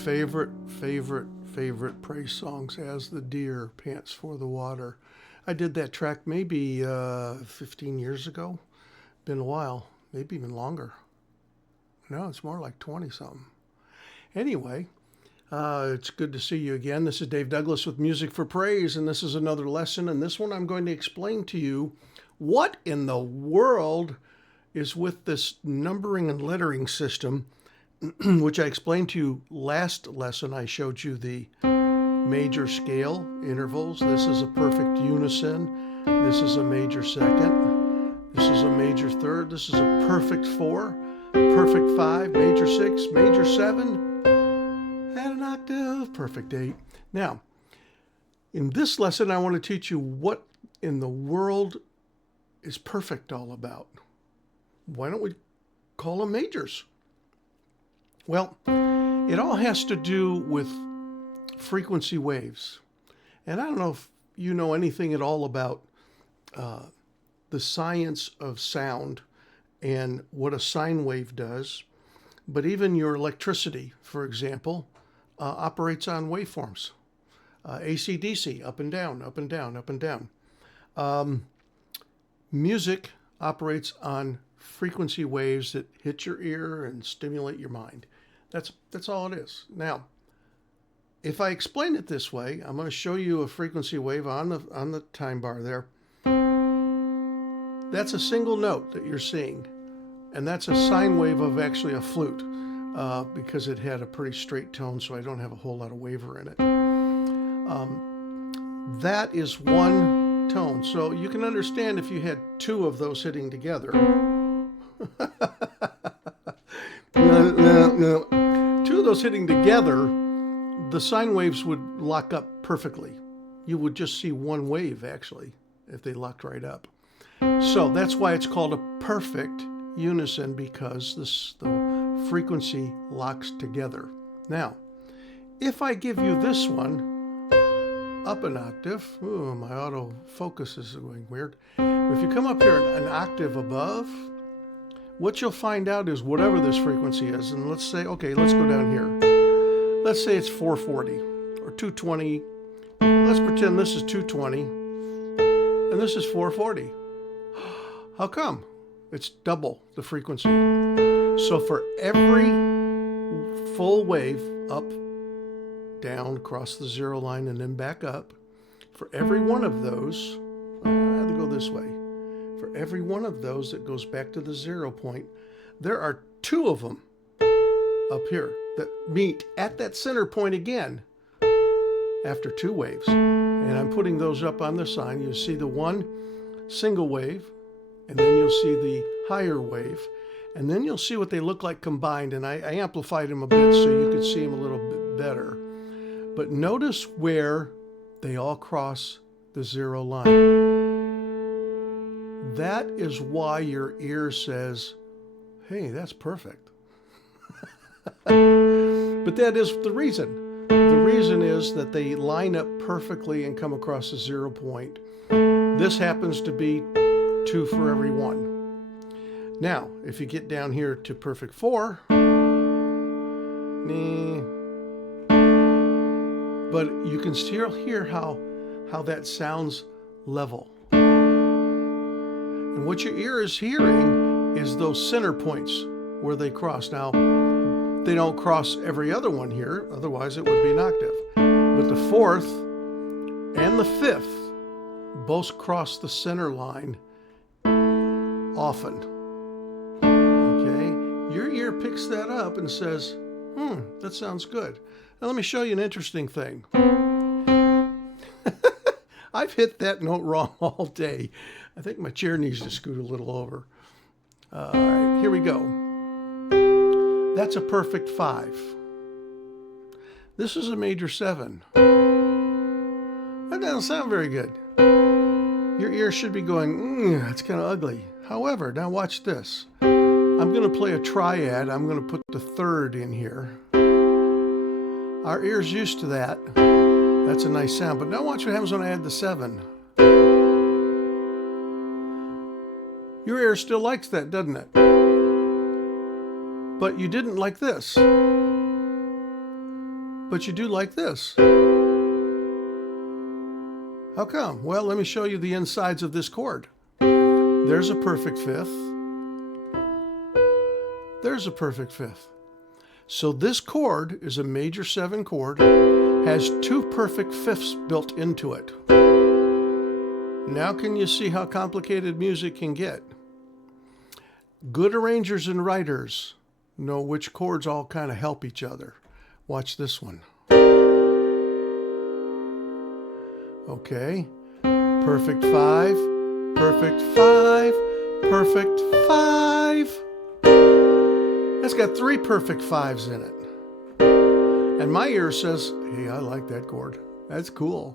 favorite praise songs, As the Deer Pants for the Water. I did that track maybe 15 years ago. Been a while, maybe even longer. No, it's more like 20 something. Anyway, it's good to see you again. This is Dave Douglas with Music for Praise, and this is another lesson. And this one I'm going to explain to you what in the world is with this numbering and lettering system, which I explained to you last lesson. I showed you the major scale intervals. This is a perfect unison. This is a major second. This is a major third. This is a perfect 4, perfect 5, major 6, major 7, and an octave, perfect 8. Now, in this lesson, I want to teach you what in the world is perfect all about. Why don't we call them majors? Well, it all has to do with frequency waves. And I don't know if you know anything at all about the science of sound and what a sine wave does, but even your electricity, for example, operates on waveforms. AC/DC, up and down, up and down, up and down. Music operates on frequency waves that hit your ear and stimulate your mind. That's all it is. Now, if I explain it this way, I'm going to show you a frequency wave on the time bar there. That's a single note that you're seeing, and that's a sine wave of actually a flute, because it had a pretty straight tone, so I don't have a whole lot of waver in it. That is one tone, so you can understand if you had two of those hitting together. Two of those hitting together, the sine waves would lock up perfectly. You would just see one wave, actually, if they locked right up. So that's why it's called a perfect unison, because the frequency locks together. Now, if I give you this one up an octave, ooh, my autofocus is going weird. If you come up here an octave above, what you'll find out is whatever this frequency is, and let's say, okay, let's go down here. Let's say it's 440 or 220. Let's pretend this is 220 and this is 440. How come? It's double the frequency. So for every full wave, up, down, across the zero line, and then back up, for every one of those, I have to go this way. For every one of those that goes back to the 0 point, there are two of them up here that meet at that center point again after two waves. And I'm putting those up on the sign. You'll see the one single wave, and then you'll see the higher wave, and then you'll see what they look like combined. And I amplified them a bit so you could see them a little bit better. But notice where they all cross the 0 line. That is why your ear says, hey, that's perfect. But that is the reason. The reason is that they line up perfectly and come across the 0 point. This happens to be 2 for every one. Now, if you get down here to perfect 4, but you can still hear how that sounds level. And what your ear is hearing is those center points where they cross. Now, they don't cross every other one here, otherwise it would be an octave. But the 4th and the 5th both cross the center line often. Okay? Your ear picks that up and says, that sounds good. Now let me show you an interesting thing. I've hit that note wrong all day. I think my chair needs to scoot a little over. All right, here we go. That's a perfect 5. This is a major 7. That doesn't sound very good. Your ear should be going, that's kind of ugly. However, now watch this. I'm going to play a triad. I'm going to put the 3rd in here. Our ear's used to that. That's a nice sound. But now watch what happens when I add the 7. Your ear still likes that, doesn't it? But you didn't like this. but you do like this. How come? Well, let me show you the insides of this chord. There's a perfect fifth. There's a perfect fifth. So this chord is a major 7 chord, has 2 perfect fifths built into it. Now can you see how complicated music can get? Good arrangers and writers know which chords all kind of help each other. Watch this one. Okay, perfect 5, perfect 5, perfect 5. That's got 3 perfect 5s in it. And my ear says, hey, I like that chord. That's cool.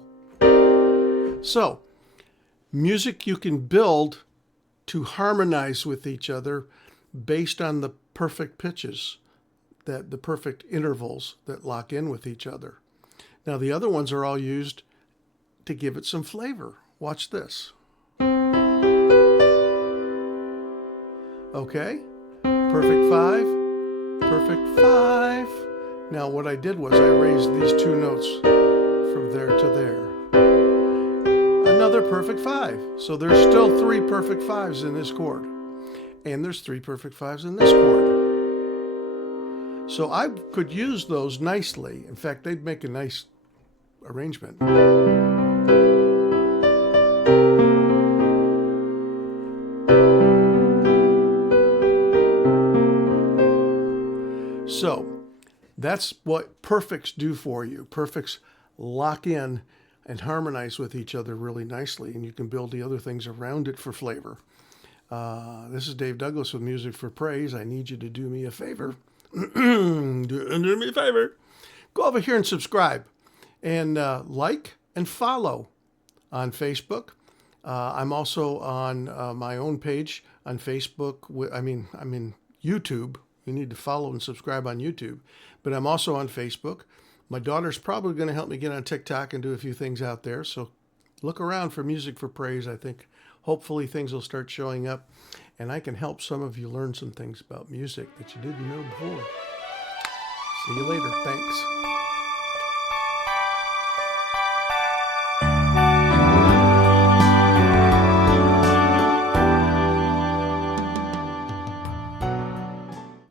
So, music you can build to harmonize with each other based on the perfect pitches, the perfect intervals that lock in with each other. Now, the other ones are all used to give it some flavor. Watch this. Okay, perfect 5, perfect 5. Now what I did was I raised these 2 notes from there to there. Another perfect 5. So there's still 3 perfect 5s in this chord. And there's 3 perfect 5s in this chord. So I could use those nicely. In fact, they'd make a nice arrangement. So that's what perfects do for you. Perfects lock in and harmonize with each other really nicely, and you can build the other things around it for flavor. This is Dave Douglas with Music for Praise. I need you to do me a favor. do me a favor. Go over here and subscribe, and like and follow on Facebook. I'm also on my own page on Facebook. I'm in YouTube. You need to follow and subscribe on YouTube. But I'm also on Facebook. My daughter's probably going to help me get on TikTok and do a few things out there. So look around for Music for Praise. I think hopefully things will start showing up. And I can help some of you learn some things about music that you didn't know before. See you later. Thanks.